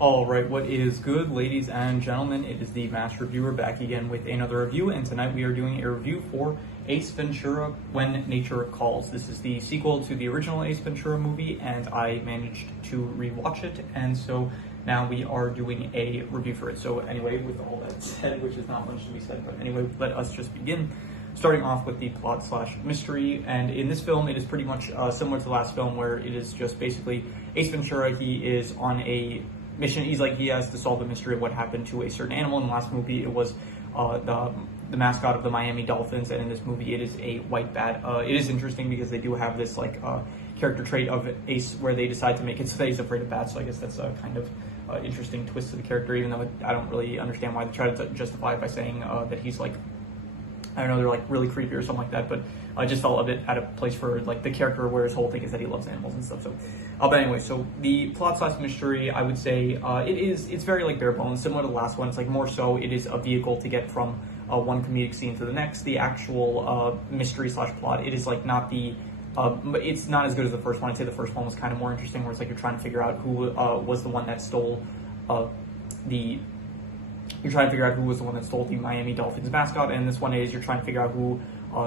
Alright, what is good, ladies and gentlemen? It is the Master Reviewer back again with another review, and tonight we are doing a review for Ace Ventura: When Nature Calls. This is the sequel to the original Ace Ventura movie, and I managed to rewatch it, and so now we are doing a review for it. So anyway, with all that said, which is not much to be said, but anyway, let us just begin. Starting off with the plot/mystery, and in this film it is pretty much similar to the last film, where it is just basically Ace Ventura. He is on a mission. He has to solve the mystery of what happened to a certain animal. In the last movie, it was the mascot of the Miami Dolphins, and in this movie, it is a white bat. It is interesting because they do have this character trait of Ace, where they decide to make it so that he's afraid of bats. So I guess that's a kind of interesting twist to the character, even though I don't really understand why they try to justify it by saying that he's like, I don't know, they're like really creepy or something like that, but I just felt a bit out of place for like the character, where his whole thing is that he loves animals and stuff. So, but anyway, so the plot/mystery, I would say it's very like bare bones, similar to the last one. It's like more so it is a vehicle to get from one comedic scene to the next. The actual mystery/plot, it is like not the it's not as good as the first one. I'd say the first one was kind of more interesting, where it's like you're trying to figure out who was the one that stole the. You're trying to figure out who was the one that stole the Miami Dolphins mascot, and this one is you're trying to figure out who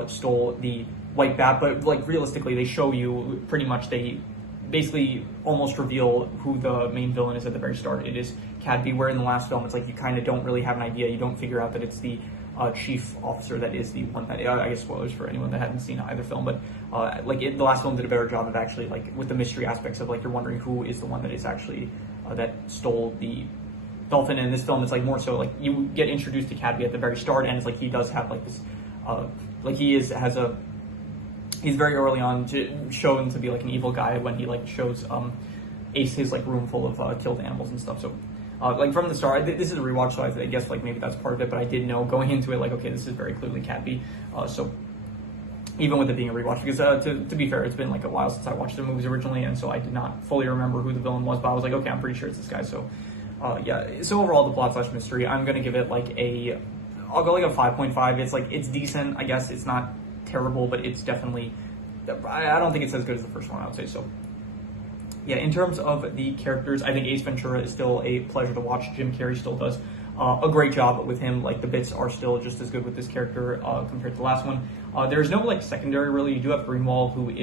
stole the white bat. But like realistically, they show you pretty much, they basically almost reveal who the main villain is at the very start. It is Cadby, where in the last film it's like you kind of don't really have an idea. You don't figure out that it's the chief officer that is the one that, I guess spoilers for anyone that hadn't seen either film, but the last film did a better job of actually like with the mystery aspects of like you're wondering who is the one that is actually that stole the dolphin. In this film, it's like more so like you get introduced to Cadby at the very start, and it's like he does have like this he's very early on shown to be like an evil guy when he like shows Ace his like room full of killed animals and stuff. So like from the start, this is a rewatch, so I guess like maybe that's part of it, but I did know going into it like, okay, this is very clearly Cadby. So even with it being a rewatch, because to be fair, it's been like a while since I watched the movies originally, and so I did not fully remember who the villain was, but I was like, okay, I'm pretty sure it's this guy. So yeah, so overall, the plot/mystery, I'm gonna give it like I'll go like a 5.5. It's like, it's decent, I guess. It's not terrible, but it's definitely, I don't think it's as good as the first one, I would say. So yeah, in terms of the characters, I think Ace Ventura is still a pleasure to watch. Jim Carrey still does a great job with him. Like the bits are still just as good with this character compared to the last one. There's no like secondary really. You do have Greenwald, who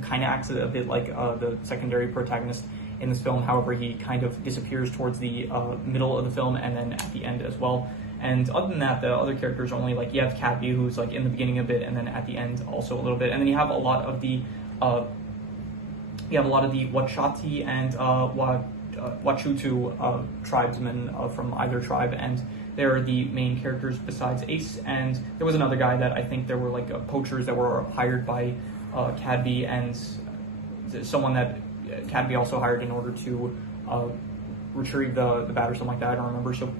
kind of acts a bit like the secondary protagonist in this film. However, he kind of disappears towards the middle of the film and then at the end as well. And other than that, the other characters are only like, you have Cadby, who's like in the beginning a bit, and then at the end also a little bit. And then you have a lot of the Wachati and Wachutu tribesmen from either tribe, and they're the main characters besides Ace. And there was another guy that I think there were like poachers that were hired by Cadby, and someone that Cadby also hired in order to retrieve the bat or something like that. I don't remember. So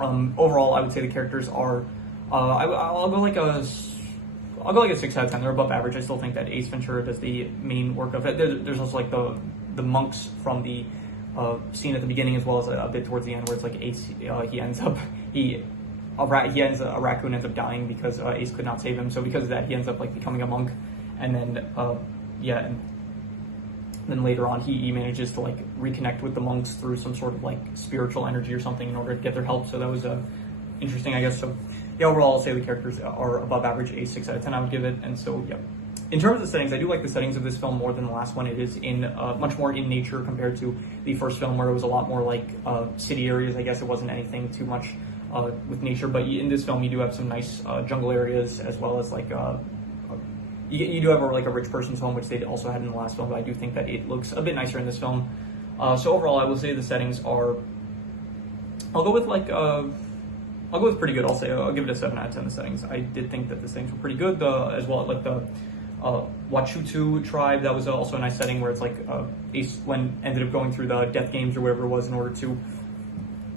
overall, I would say the characters are I'll go like a 6 out of 10. They're above average. I still think that Ace Ventura does the main work of it. There's also like the monks from the scene at the beginning, as well as a bit towards the end, where it's like Ace a raccoon ends up dying because Ace could not save him. So because of that, he ends up like becoming a monk, and then then later on, he manages to like reconnect with the monks through some sort of like spiritual energy or something in order to get their help. So that was interesting, I guess. So yeah, overall, I'll say the characters are above average, a 6 out of 10 I would give it. And so yeah, in terms of the settings, I do like the settings of this film more than the last one. It is in much more in nature compared to the first film, where it was a lot more like city areas. I guess it wasn't anything too much with nature, but in this film you do have some nice jungle areas, as well as like you do have a rich person's home, which they also had in the last film, but I do think that it looks a bit nicer in this film. So overall, I will say the settings are, I'll go with pretty good. I'll give it a 7 out of 10, the settings. I did think that the settings were pretty good, as well as like the Wachutu tribe. That was also a nice setting, where it's like Ace ended up going through the death games or whatever it was in order to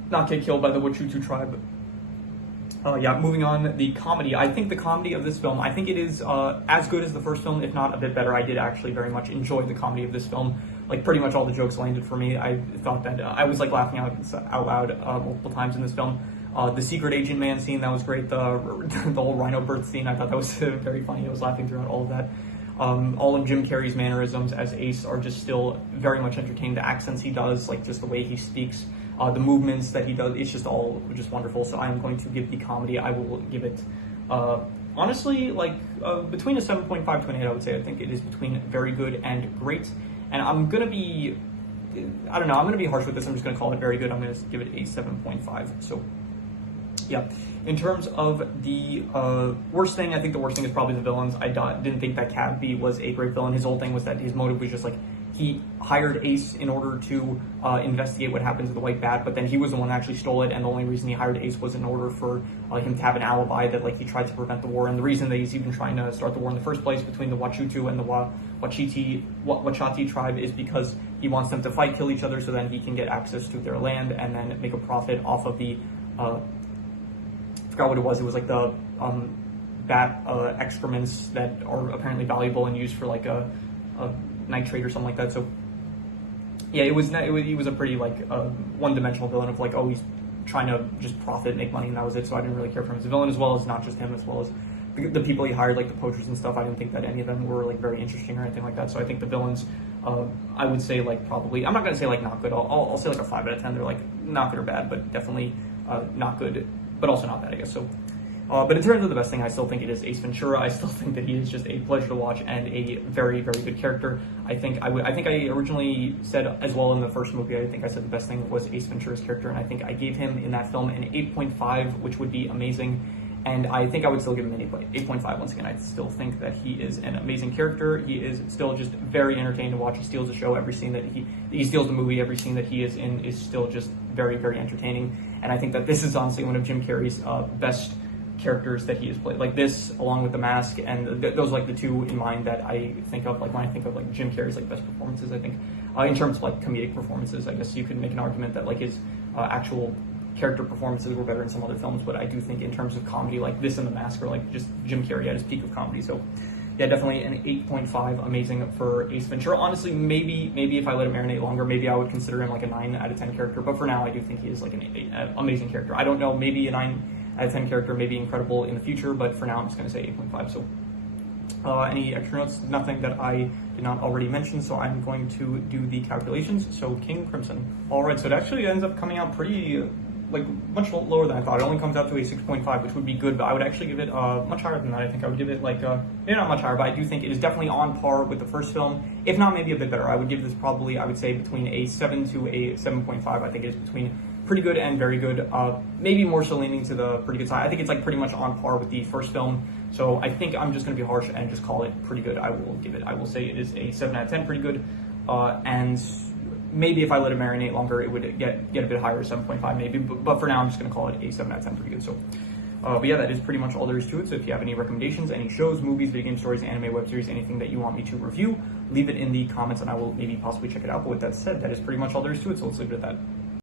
not get killed by the Wachutu tribe. Yeah, moving on, the comedy. I think the comedy of this film, I think it is as good as the first film, if not a bit better. I did actually very much enjoy the comedy of this film. Like pretty much all the jokes landed for me. I thought that I was like laughing out loud multiple times in this film. The secret agent man scene, that was great. The whole rhino birth scene, I thought that was very funny. I was laughing throughout all of that. All of Jim Carrey's mannerisms as Ace are just still very much entertaining. The accents he does, like just the way he speaks, the movements that he does, it's just all just wonderful. So I'm going to give the comedy, I will give it, honestly, like between a 7.5 to an 8, I would say. I think it is between very good and great. And I'm going to be, I don't know, I'm going to be harsh with this. I'm just going to call it very good. I'm going to give it a 7.5. So, yeah. In terms of the worst thing, I think the worst thing is probably the villains. I didn't think that Cadby was a great villain. His whole thing was that his motive was just like, he hired Ace in order to investigate what happened to the White Bat, but then he was the one who actually stole it, and the only reason he hired Ace was in order for him to have an alibi that like he tried to prevent the war. And the reason that he's even trying to start the war in the first place between the Wachutu and the Wachati tribe is because he wants them to fight, kill each other, so then he can get access to their land and then make a profit off of the I forgot what it was. It was like the bat excrements that are apparently valuable and used for like a nitrate or something like that. So yeah, he was a pretty like one-dimensional villain of like, oh, he's trying to just profit, make money, and that was it. So I didn't really care for him as a villain, as well as not just him, as well as the people he hired, like the poachers and stuff. I didn't think that any of them were like very interesting or anything like that. So I think the villains, I would say like probably, I'm not gonna say like not good. I'll say like a 5 out of 10. They're like not good or bad, but definitely not good, but also not bad, I guess. So. But in terms of the best thing, I still think it is Ace Ventura. I still think that he is just a pleasure to watch and a very, very good character. I think I originally said as well in the first movie, I think I said the best thing was Ace Ventura's character, and I think I gave him in that film an 8.5, which would be amazing. And I think I would still give him an 8.5 once again. I still think that he is an amazing character. He is still just very entertaining to watch. He steals the show. Every scene that he steals the movie. Every scene that he is in is still just very, very entertaining. And I think that this is honestly one of Jim Carrey's best characters that he has played. Like this, along with The Mask, and those are like the two in mind that I think of like when I think of like Jim Carrey's like best performances. I think in terms of like comedic performances, I guess you could make an argument that like his actual character performances were better in some other films, but I do think in terms of comedy, like this and The Mask are like just Jim Carrey at his peak of comedy. So yeah, definitely an 8.5, amazing for Ace Ventura. Honestly, maybe if I let him marinate longer, maybe I would consider him like a 9 out of 10 character, but for now I do think he is like an amazing character. I don't know, maybe a 9 out of 10 character may be incredible in the future, but for now I'm just going to say 8.5. So any extra notes? Nothing that I did not already mention, so I'm going to do the calculations. So King Crimson. All right, so it actually ends up coming out pretty like much lower than I thought. It only comes out to a 6.5, which would be good, but I would actually give it much higher than that. I think I would give it like maybe not much higher, but I do think it is definitely on par with the first film, if not maybe a bit better. I would give this probably, I would say, between a 7 to a 7.5. I think it is between pretty good and very good, maybe more so leaning to the pretty good side. I think it's like pretty much on par with the first film, so I think I'm just going to be harsh and just call it pretty good. I will say it is a 7 out of 10, pretty good, and maybe if I let it marinate longer, it would get a bit higher, 7.5 maybe, but for now I'm just going to call it a 7 out of 10, pretty good. So but yeah, that is pretty much all there is to it. So if you have any recommendations, any shows, movies, video game stories, anime, web series, anything that you want me to review, leave it in the comments and I will maybe possibly check it out. But with that said, that is pretty much all there is to it, so let's leave it at that.